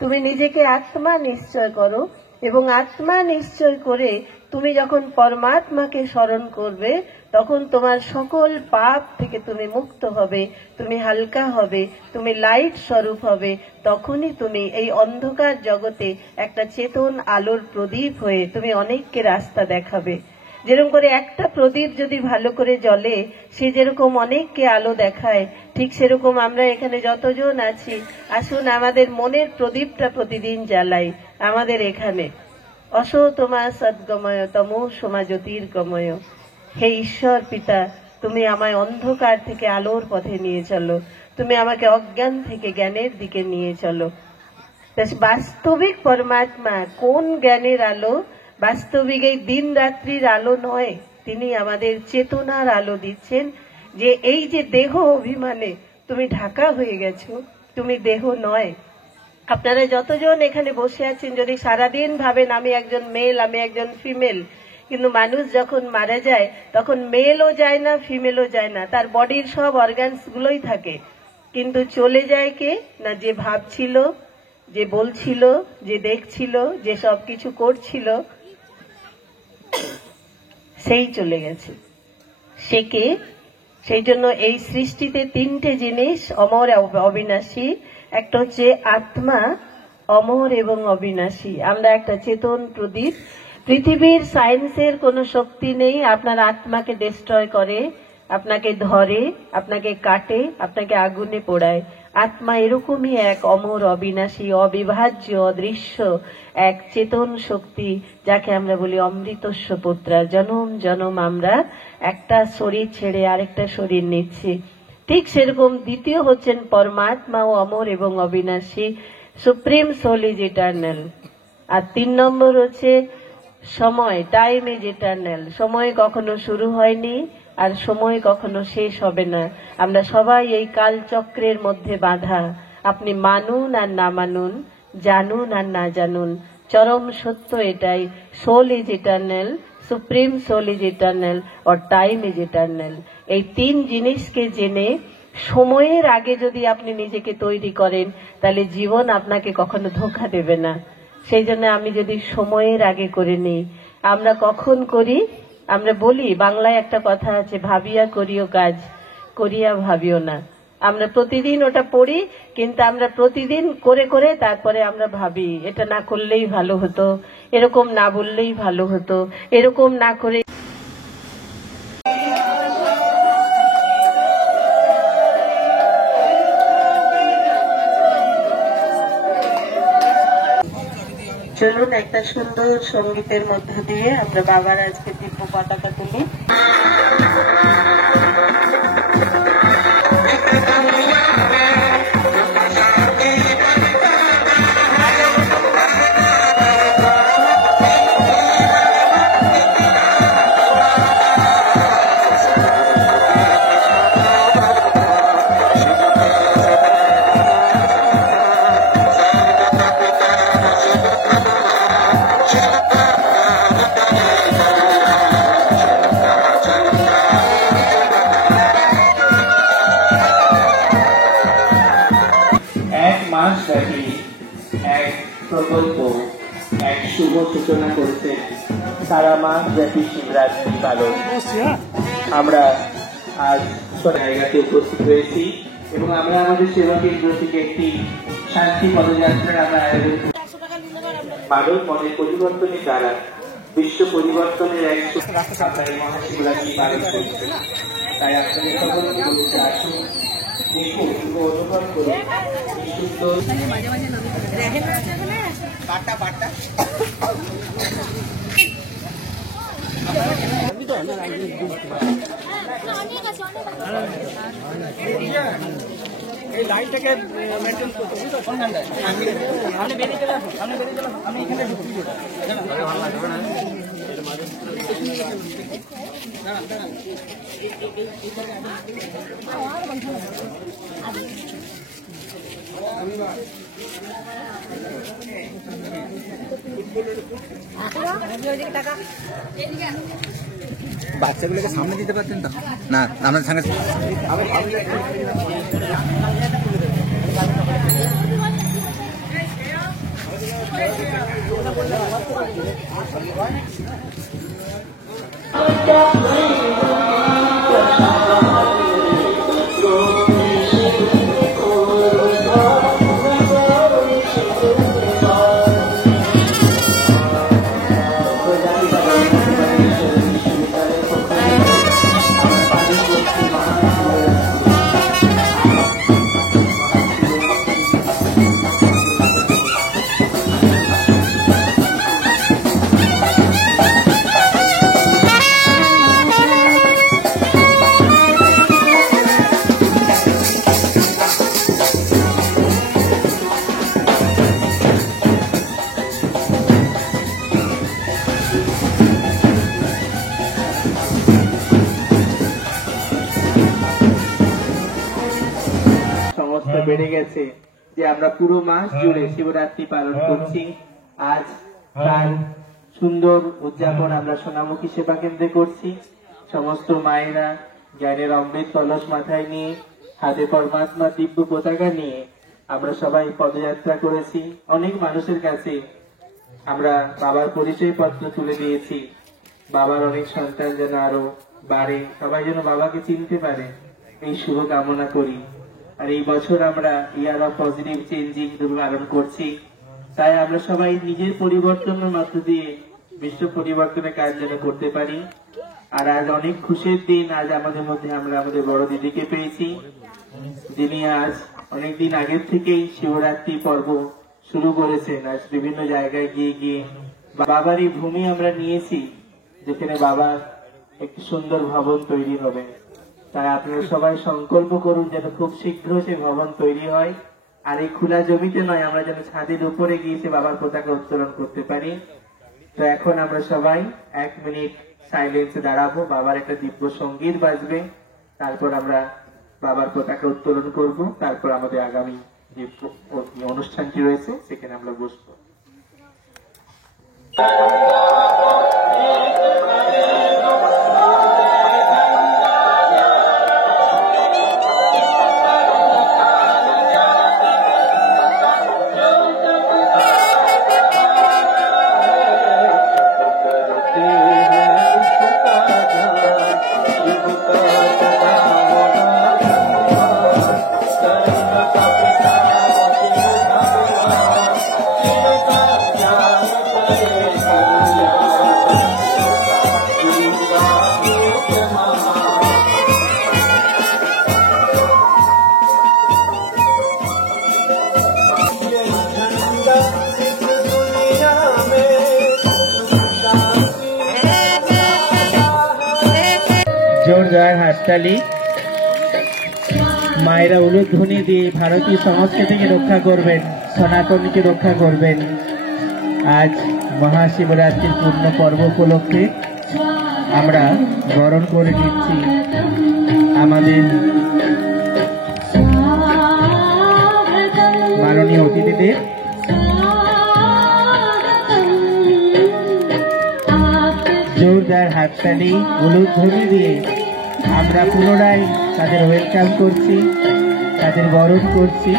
তুমি নিজেকে আত্মা নিশ্চয় করো, এবং আত্মা নিশ্চয় করে তুমি যখন পরমাত্মাকে স্মরণ করবে তখন তোমার সকল পাপ থেকে তুমি মুক্ত হবে, তুমি হালকা হবে, তুমি লাইট স্বরূপ হবে। তখনই তুমি এই অন্ধকার জগতে একটা চেতন আলোর প্রদীপ হয়ে তুমি অনেককে রাস্তা দেখাবে। যেরকম করে একটা প্রদীপ যদি ভালো করে জ্বলে সে যেরকম অনেককে আলো দেখায়, ঠিক সেরকম আমরা এখানে যতজন আছি আসুন আমাদের মনের প্রদীপটা প্রতিদিন জ্বালাই। আমাদের এখানে অসতমা সদ্গময় তমোসমা জ্যোতির্গময়। হে ঈশ্বর পিতা, তুমি আমায় অন্ধকার থেকে আলোর পথে নিয়ে চলো, তুমি আমাকে অজ্ঞান থেকে জ্ঞানের দিকে নিয়ে চলো। বাস্তবিক পরমাত্মা কোন জ্ঞানের আলো? বাস্তবিক এই দিন রাত্রির আলো নয়, তিনি আমাদের চেতনার আলো দিচ্ছেন। যে এই যে দেহ অভিমানে তুমি ঢাকা হয়ে গেছো, তুমি দেহ নয়। আপনারা যতজন এখানে বসে আছেন যদি সারাদিন ভাবেন আমি একজন মেল, আমি একজন ফিমেল, কিন্তু মানুষ যখন মারা যায় তখন মেলও যায় না, ফিমেলও যায় না, তার বডির সব অর্গানস গুলোই থাকে, কিন্তু চলে যায় কে না? যে ভাবছিল, যে বলছিল, যে দেখছিল, যে সবকিছু করছিল, সেই চলে গেছে। সে কে? সেই জন্য এই সৃষ্টিতে তিনটে জিনিস অমর অবিনাশী। একটা হচ্ছে আত্মা, অমর এবং অবিনাশী। আমরা একটা চেতন প্রদীপ। পৃথিবীর সায়েন্সের কোনো শক্তি নেই আপনার আত্মাকে ডিস্ট্রয় করে, আপনাকে ধরে, আপনাকে কাটে, আপনাকে আগুনে পোড়ায়। আত্মা এরকমই এক অমর, অবিনাশী, অবিভাজ্য, অদৃশ্য এক চেতন শক্তি, যাকে আমরা বলি অমৃতস্য পুত্রা। জনম জনম আমরা একটা শরীর ছেড়ে আরেকটা শরীর নিচ্ছি। ঠিক সেরকম দ্বিতীয় হচ্ছেন পরমাত্মা, ও অমর এবং অবিনাশী, সুপ্রিম সোল ইজ ইটার্নাল। আর 3 নম্বর হচ্ছে সময়, টাইম ইজ ইটার্নাল। সময় কখনো শুরু হয়নি আর সময় কখনো শেষ হবে না। আমরা সবাই এই কালচক্রের মধ্যে বাঁধা। আপনি মানুন আর না মানুন, জানুন আর না জানুন, চরম সত্য এটাই। Soul is eternal, supreme soul is eternal, আর টাইম ইজ ইটার্নাল। এই 3 জিনিসকে জেনে সময়ের আগে যদি আপনি নিজেকে তৈরি করেন তাহলে জীবন আপনাকে কখনো ধোঁকা দেবে না। সেই জন্য আমি যদি সময়ের আগে করে নিই, আমরা কখন করি? আমরা বলি, বাংলায় একটা কথা আছে, ভাবিয়া করিও কাজ, করিয়া ভাবিও না। আমরা প্রতিদিন ওটা পড়ি, কিন্তু আমরা প্রতিদিন করে করে তারপরে আমরা ভাবি এটা না করলেই ভালো হতো, এরকম না বললেই ভালো হতো, এরকম না করে। চলুন একটা সুন্দর সঙ্গীতের মধ্য দিয়ে আমরা বাবার আজকে দিব্য পতাকা তুলি। এক প্রকল্প, এক শুভ সূচনা করছে সারা মাস ব্যাপী শিবরাত্রি পালন। আমরা আজ জায়গাতে উপস্থিত হয়েছি এবং আমরা আমাদের সেবা কেন্দ্র থেকে একটি শান্তি পদযাত্রার আমরা আয়োজন। মানব মনের পরিবর্তনের দ্বারা বিশ্ব পরিবর্তনের এক মহাশিবরাত্রি পালন করছে। তাই আপনাদের সকলকে বলতে আসুন, দেখুন, অনুভব করুন এই লাইনটাকে মেনটেন করতে হবে। সামনে বেরিয়ে চলে আসুন, সামনে বেরিয়ে চলে আসুন, আমি এখানে ঢুকি। বাচ্চাগুলোকে সামনে দিতে পারতেন তো না? আমাদের সঙ্গে বেড়ে গেছে যে আমরা পুরো মাস জুড়ে শিবরাত্রি পালন করছি। আজ তার সুন্দর উদযাপন আমরা সোনামুখী সেবা কেন্দ্রে করছি। সমস্ত মায়েরা জ্ঞানের অমৃত কলস মাথায় নিয়ে, হাতে পরমাত্মা দিব্য পতাকা নিয়ে আমরা সবাই পদযাত্রা করেছি। অনেক মানুষের কাছে আমরা বাবার পরিচয় পত্র তুলে দিয়েছি। বাবার অনেক সন্তান যেন আরো বাড়ে, সবাই যেন বাবাকে চিনতে পারে, এই শুভ কামনা করি। আর এই বছর আমরা ইয়ার অফ পজিটিভ চেঞ্জিং পালন করছি। তাই আমরা সবাই নিজের পরিবর্তনের মধ্য দিয়ে বিশ্ব পরিবর্তনের কাজ যেন করতে পারি। আর আজ অনেক খুশির দিন, আজ আমাদের মধ্যে আমরা আমাদের বড় দিদিকে পেয়েছি, যিনি আজ অনেকদিন আগের থেকেই শিবরাত্রি পর্ব শুরু করেছেন। আজ বিভিন্ন জায়গায় গিয়ে গিয়ে বাবারই ভূমি আমরা নিয়েছি, যেখানে বাবার একটি সুন্দর ভবন তৈরি হবে। তাই আপনারা সবাই সংকল্প করুন যেন খুব শীঘ্র সে ভবন তৈরি হয়। আর এই খোলা জমিতে নয়, আমরা যেন ছাদের উপরে গিয়ে সে বাবার পতাকা উত্তোলন করতে পারি। তো এখন আমরা সবাই 1 মিনিট সাইলেন্সে দাঁড়াবো, বাবার একটা দিব্য সঙ্গীত বাজবে, তারপর আমরা বাবার পতাকা উত্তোলন করব। তারপর আমাদের আগামী যে অনুষ্ঠানটি রয়েছে সেখানে আমরা বসবো। জোরদার হাততালি। মায়েরা উলুধ্বনি দিয়ে ভারতীয় সংস্কৃতিকে রক্ষা করবেন, সনাতনকে রক্ষা করবেন। আজ মহাশিবরাত্রির পূর্ণ পর্ব উপলক্ষে আমরা বরণ করে নিচ্ছি আমাদের মাননীয় অতিথিদের। জোরদার হাততালি, উলুধ্বনি দিয়ে আমরা পুনরায় তাদের ওয়েলকাম করছি, তাদের বরণ করছি।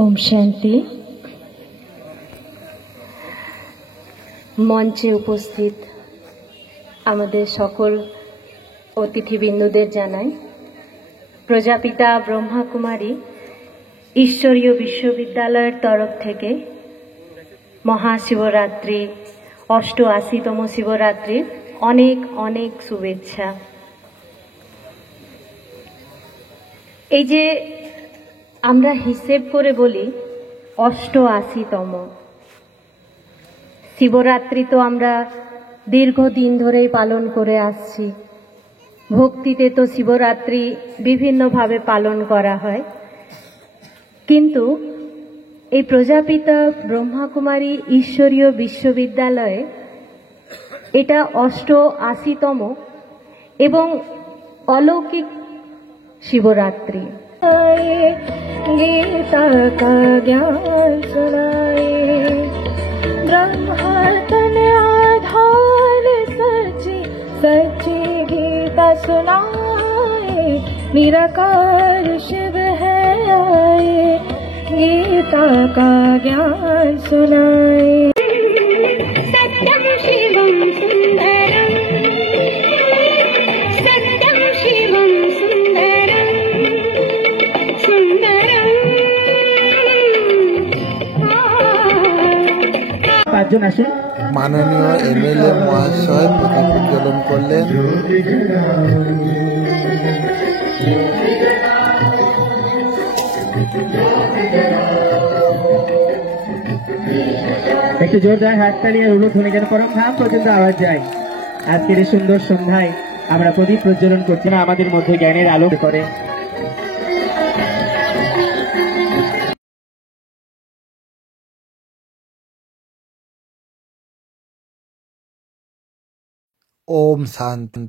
ওম শান্তি। মঞ্চে উপস্থিত আমাদের সকল অতিথিবৃন্দদের জানাই প্রজাপিতা ব্রহ্মাকুমারী ঈশ্বরীয় বিশ্ববিদ্যালয়ের তরফ থেকে মহাশিবরাত্রি ৮৮তম শিবরাত্রির অনেক অনেক শুভেচ্ছা। এই যে আমরা হিসেব করে বলি ৮৮তম শিবরাত্রি, তো আমরা দীর্ঘদিন ধরেই পালন করে আসছি। ভক্তিতে তো শিবরাত্রি বিভিন্নভাবে পালন করা হয়, কিন্তু এই প্রজাপিতা ব্রহ্মাকুমারী ঈশ্বরীয় বিশ্ববিদ্যালয়ে এটা ৮৮তম এবং অলৌকিক শিবরাত্রি। गीता का ज्ञान सुनाए। ब्रह्मा तन आधार सच्ची सच्ची गीता सुनाए। निराकार शिव है आए, गीता का ज्ञान सुनाए। सत्यम शिवम सुंदरम, सत्यम शिवम सुंदरम, सुंदरम। পাঁচজন আসুন। মাননীয় এমএলএ মহাশয় প্রদীপ উজ্জ্বলন করলেন। একটু জোরদার হাততালি আর উলুধ্বনি যেন পরম ধাম পর্যন্ত আওয়াজ যায়। আজকের এই সুন্দর সন্ধ্যায় আমরা প্রদীপ প্রজ্বলন করছি না, আমাদের মধ্যে জ্ঞানের আলো করে। ওম শান্তি।